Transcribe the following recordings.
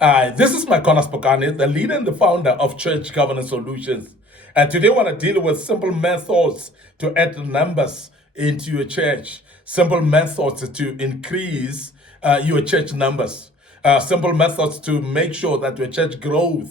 This is MIcornus, Phokane, the leader and the founder of Church Governance Solutions. And today I want to deal with simple methods to add numbers into your church, simple methods to increase your church numbers, simple methods to make sure that your church grow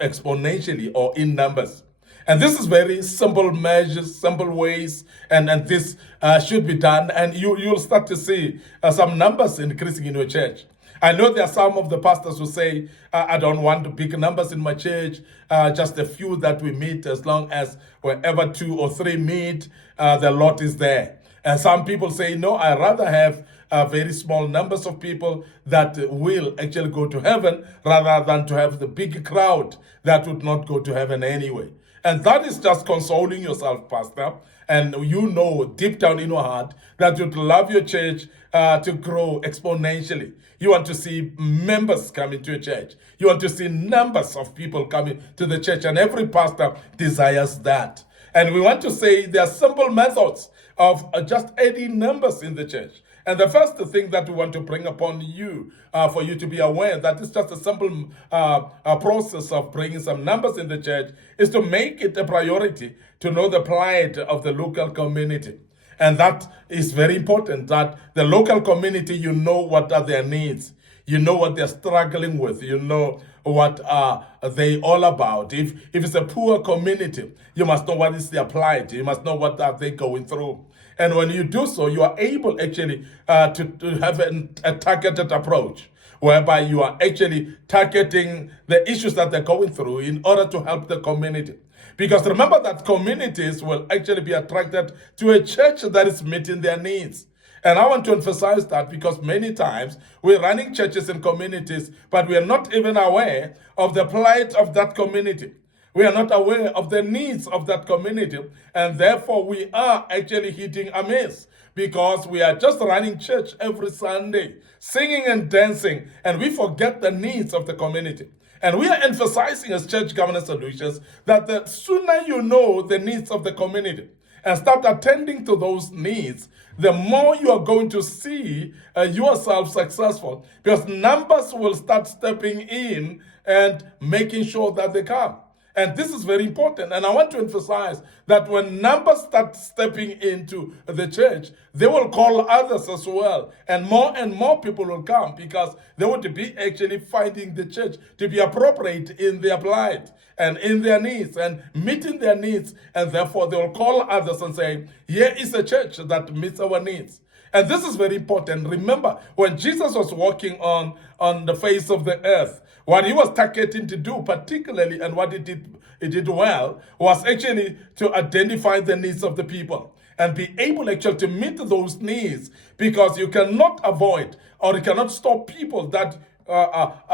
exponentially or in numbers. And this is very simple measures, simple ways, and this should be done. And you'll start to see some numbers increasing in your church. I know there are some of the pastors who say, I don't want big numbers in my church, just a few that we meet, as long as wherever 2 or 3 meet, the Lord is there. And some people say, no, I rather have very small numbers of people that will actually go to heaven rather than to have the big crowd that would not go to heaven anyway. And that is just consoling yourself, Pastor. And you know deep down in your heart that you'd love your church to grow exponentially. You want to see members coming to your church. You want to see numbers of people coming to the church. And every pastor desires that. And we want to say there are simple methods of just adding numbers in the church. And the first thing that we want to bring upon you, for you to be aware that it's just a simple process of bringing some numbers in the church, is to make it a priority to know the plight of the local community. And that is very important, that the local community, you know what are their needs. You know what they're struggling with. You know what are they all about. If it's a poor community, you must know what is their plight. You must know what are they going through. And when you do so, you are able actually to have a targeted approach, whereby you are actually targeting the issues that they're going through in order to help the community. Because remember that communities will actually be attracted to a church that is meeting their needs. And I want to emphasize that because many times we're running churches in communities, but we are not even aware of the plight of that community. We are not aware of the needs of that community, and therefore we are actually hitting a miss because we are just running church every Sunday, singing and dancing, and we forget the needs of the community. And we are emphasizing as Church Governance Solutions that the sooner you know the needs of the community and start attending to those needs, the more you are going to see yourself successful, because numbers will start stepping in and making sure that they come. And this is very important. And I want to emphasize that when numbers start stepping into the church, they will call others as well. And more people will come because they would be actually finding the church to be appropriate in their plight and in their needs and meeting their needs. And therefore, they will call others and say, here is a church that meets our needs. And this is very important. Remember, when Jesus was walking on the face of the earth, what he was targeting to do particularly, and what he did well, was actually to identify the needs of the people and be able actually to meet those needs, because you cannot avoid or you cannot stop people that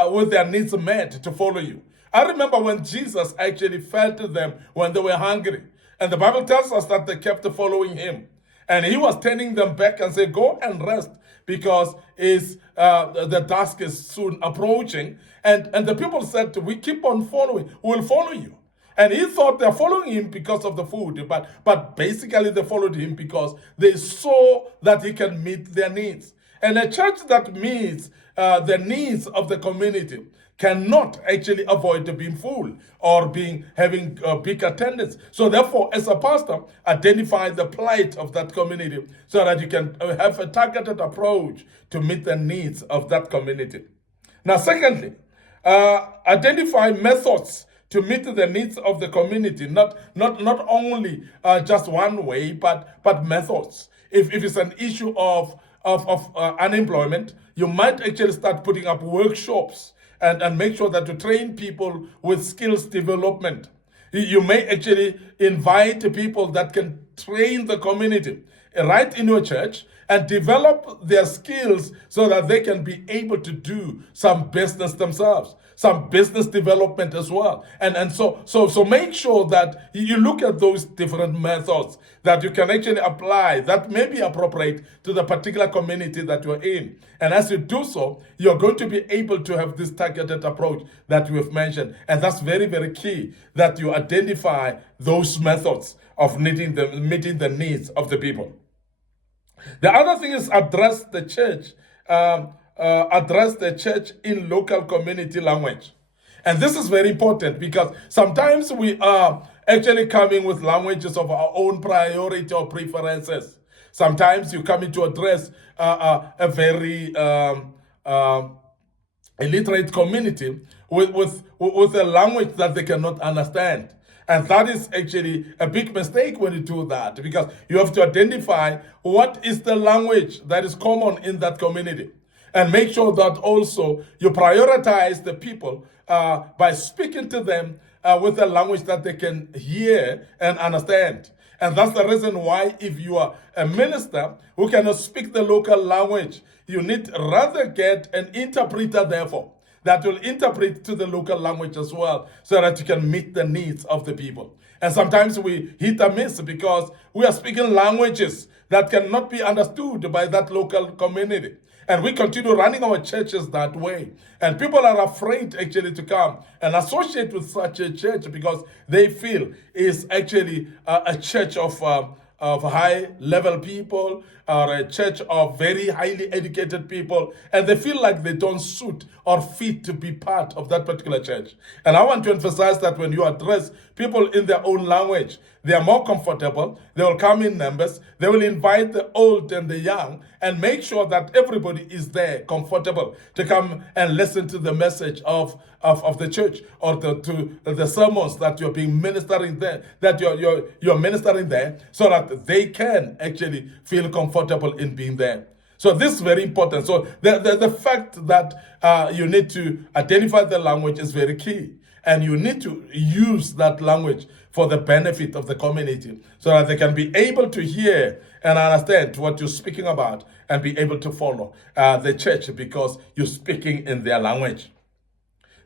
with their needs met to follow you. I remember when Jesus actually fed them when they were hungry. And the Bible tells us that they kept following him. And he was turning them back and said, go and rest, because the dusk is soon approaching. And the people said, we keep on following, we'll follow you. And he thought they're following him because of the food, but basically they followed him because they saw that he can meet their needs. And a church that meets the needs of the community cannot actually avoid being full or having big attendance. So therefore, as a pastor, identify the plight of that community so that you can have a targeted approach to meet the needs of that community. Now, secondly, identify methods to meet the needs of the community, not only just one way, but methods. If it's an issue of unemployment, you might actually start putting up workshops and make sure that you train people with skills development. You may actually invite people that can train the community right in your church and develop their skills so that they can be able to do some business themselves, some business development as well. And so make sure that you look at those different methods that you can actually apply that may be appropriate to the particular community that you're in. And as you do so, you're going to be able to have this targeted approach that we have mentioned. And that's very, very key, that you identify those methods of meeting the needs of the people. The other thing is address the church address the church in local community language. And this is very important because sometimes we are actually coming with languages of our own priority or preferences. Sometimes you come in to address a very illiterate community with a language that they cannot understand. And that is actually a big mistake when you do that, because you have to identify what is the language that is common in that community. And make sure that also you prioritize the people by speaking to them with a language that they can hear and understand. And that's the reason why, if you are a minister who cannot speak the local language, you need rather get an interpreter, therefore, that will interpret to the local language as well, so that you can meet the needs of the people. And sometimes we hit a miss because we are speaking languages that cannot be understood by that local community. And we continue running our churches that way. And people are afraid actually to come and associate with such a church because they feel it's actually a church of high level people, or a church of very highly educated people, and they feel like they don't suit or fit to be part of that particular church. And I want to emphasize that when you address people in their own language, they are more comfortable, they will come in numbers, they will invite the old and the young, and make sure that everybody is there comfortable to come and listen to the message of the church, or to the sermons that you're being ministering there, that you're ministering there, so that they can actually feel comfortable in being there. So this is very important. So the fact that you need to identify the language is very key. And you need to use that language for the benefit of the community, so that they can be able to hear and understand what you're speaking about and be able to follow the church because you're speaking in their language.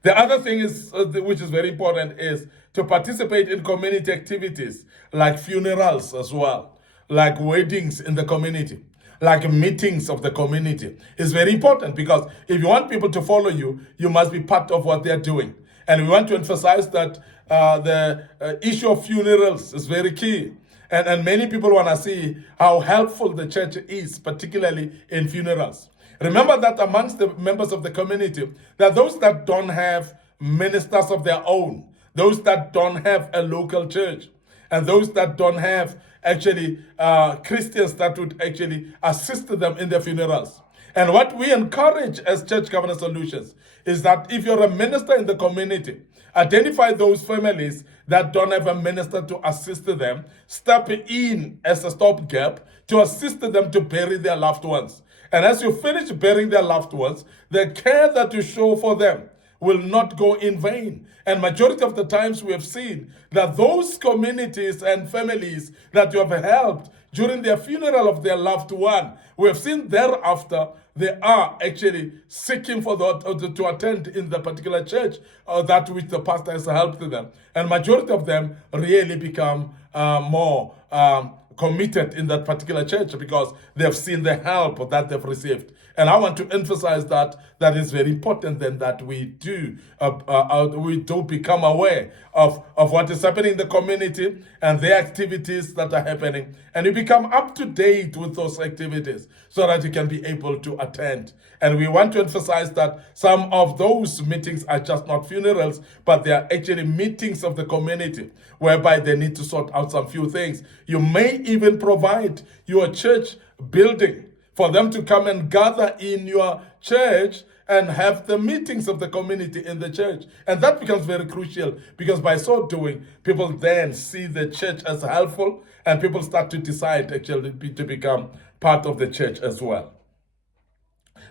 The other thing is, which is very important, is to participate in community activities like funerals as well, like weddings in the community, like meetings of the community. It's very important because if you want people to follow you, you must be part of what they're doing. And we want to emphasize that the issue of funerals is very key. And many people want to see how helpful the church is, particularly in funerals. Remember that amongst the members of the community, there are those that don't have ministers of their own, those that don't have a local church, and those that don't have actually Christians that would actually assist them in their funerals. And what we encourage as Church Covenant Solutions is that if you're a minister in the community, identify those families that don't have a minister to assist them, step in as a stopgap to assist them to bury their loved ones. And as you finish burying their loved ones, the care that you show for them will not go in vain. And majority of the times we have seen that those communities and families that you have helped during their funeral of their loved one, we have seen thereafter they are actually seeking for to attend in the particular church that which the pastor has helped them. And majority of them really become more committed in that particular church because they have seen the help that they've received. And I want to emphasize that is very important then, that we do become aware of what is happening in the community and the activities that are happening, and you become up to date with those activities so that you can be able to attend. And we want to emphasize that some of those meetings are just not funerals, but they are actually meetings of the community whereby they need to sort out some few things. You may even provide your church building for them to come and gather in your church and have the meetings of the community in the church. And that becomes very crucial because by so doing, people then see the church as helpful and people start to decide actually to become part of the church as well.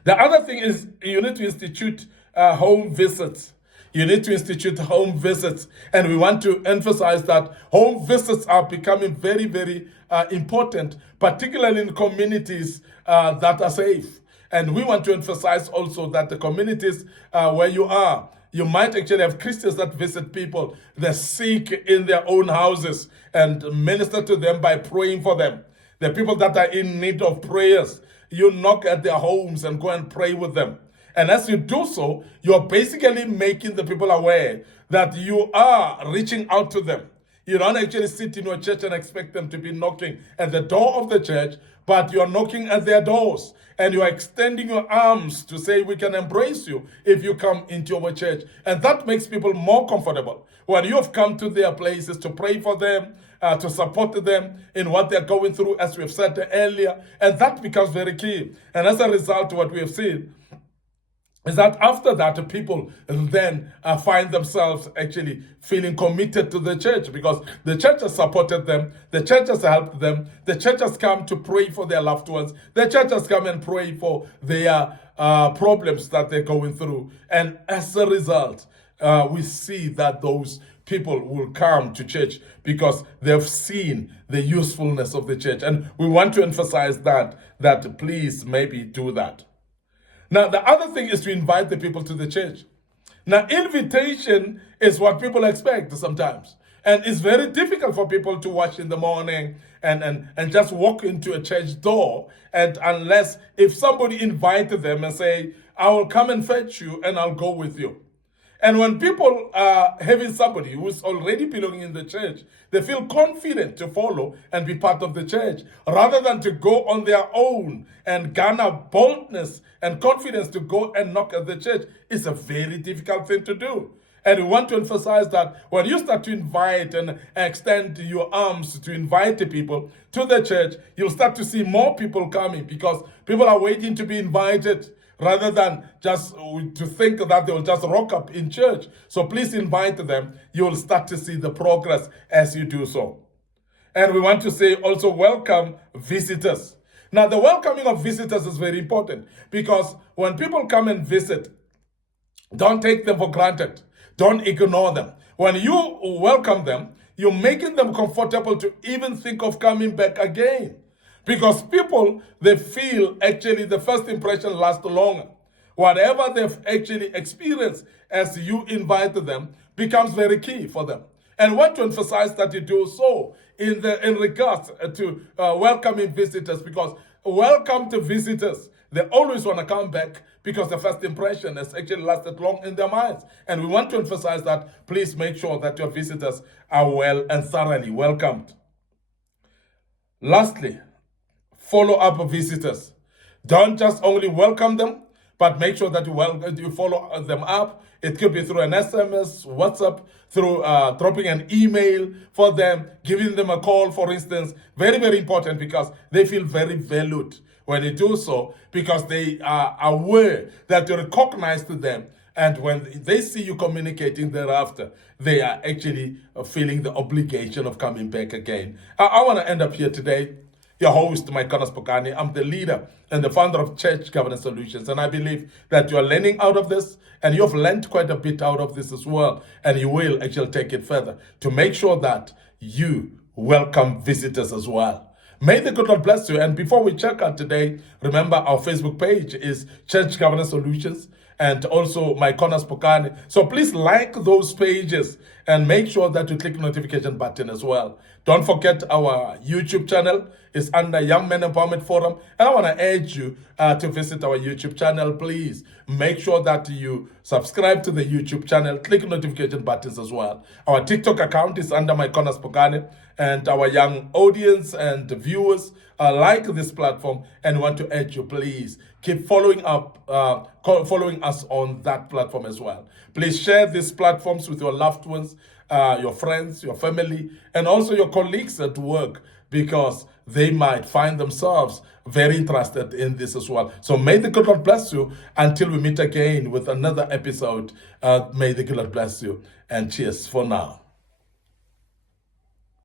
The other thing is you need to institute home visits. You need to institute home visits. And we want to emphasize that home visits are becoming very, very important, particularly in communities that are safe. And we want to emphasize also that the communities where you are, you might actually have Christians that visit people, the sick in their own houses, and minister to them by praying for them. The people that are in need of prayers, you knock at their homes and go and pray with them. And as you do so, you're basically making the people aware that you are reaching out to them. You don't actually sit in your church and expect them to be knocking at the door of the church, but you're knocking at their doors and you are extending your arms to say, we can embrace you if you come into our church. And that makes people more comfortable. When you have come to their places to pray for them, to support them in what they're going through, as we've said earlier, and that becomes very key. And as a result, what we have seen is that after that, people then find themselves actually feeling committed to the church, because the church has supported them, the church has helped them, the church has come to pray for their loved ones, the church has come and pray for their problems that they're going through. And as a result, we see that those people will come to church because they've seen the usefulness of the church. And we want to emphasize that please maybe do that. Now, the other thing is to invite the people to the church. Now, invitation is what people expect sometimes. And it's very difficult for people to watch in the morning and just walk into a church door, and unless if somebody invited them and say, I will come and fetch you and I'll go with you. And when people are having somebody who's already belonging in the church, they feel confident to follow and be part of the church, rather than to go on their own and garner boldness and confidence to go and knock at the church. It's a very difficult thing to do. And we want to emphasize that when you start to invite and extend your arms to invite the people to the church, you'll start to see more people coming, because people are waiting to be invited, rather than just to think that they will just rock up in church. So please invite them. You will start to see the progress as you do so. And we want to say also, welcome visitors. Now, the welcoming of visitors is very important, because when people come and visit, don't take them for granted. Don't ignore them. When you welcome them, you're making them comfortable to even think of coming back again. Because people, they feel actually the first impression lasts longer. Whatever they've actually experienced as you invite them becomes very key for them. And want to emphasize that you do so in regards to welcoming visitors, because welcome to visitors, they always want to come back because the first impression has actually lasted long in their minds. And we want to emphasize that please make sure that your visitors are well and thoroughly welcomed. Lastly, follow up visitors. Don't just only welcome them, but make sure that you follow them up. It could be through an SMS, WhatsApp, through dropping an email for them, giving them a call, for instance. Very, very important, because they feel very valued when you do so, because they are aware that you recognize them. And when they see you communicating thereafter, they are actually feeling the obligation of coming back again. I want to end up here today. Your host, MIcornus Phokane. I'm the leader and the founder of Church Governance Solutions. And I believe that you're learning out of this, and you've learned quite a bit out of this as well. And you will actually take it further to make sure that you welcome visitors as well. May the good Lord bless you. And before we check out today, remember our Facebook page is Church Governance Solutions, and also MIcornus Phokane. So please like those pages and make sure that you click the notification button as well. Don't forget our YouTube channel is under Young Men Empowerment Forum. And I want to urge you to visit our YouTube channel. Please make sure that you subscribe to the YouTube channel, click notification buttons as well. Our TikTok account is under MIcornus Phokane. And our young audience and viewers like this platform and want to urge you, please keep following us on that platform as well. Please share these platforms with your loved ones, your friends, your family, and also your colleagues at work, because they might find themselves very interested in this as well. So may the good Lord bless you until we meet again with another episode. May the good Lord bless you, and cheers for now.